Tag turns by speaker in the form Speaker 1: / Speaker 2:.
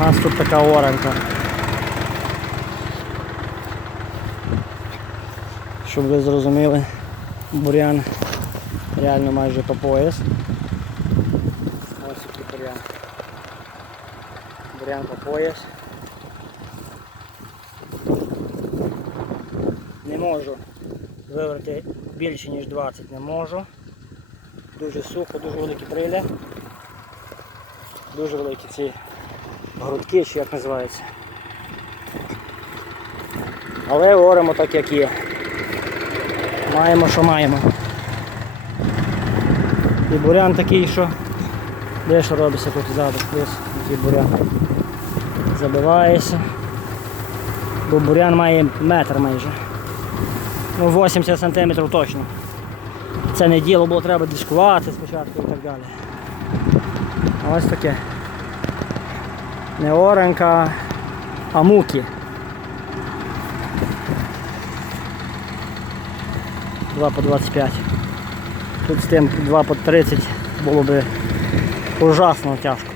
Speaker 1: нас тут така оранка. Щоб ви зрозуміли, бурян реально майже по пояс. Ось який бурян. Бурян по пояс. Не можу виверти більше ніж 20 не можу. Дуже сухо, дуже великі бриля. Дуже великі ці грудки, чи як називається. Але говоримо так, як є. Маємо, що маємо. І бурян такий, що де що робиться тут ззаду, десь який бурян. Забивається. Бо бурян має метр майже. Ну 80 см точно. Це не діло, було треба дискувати спочатку і так далі. Ось таке. Не оренка, а муки. 2 по 25. Тут з тим 2 по 30 було би ужасно тяжко.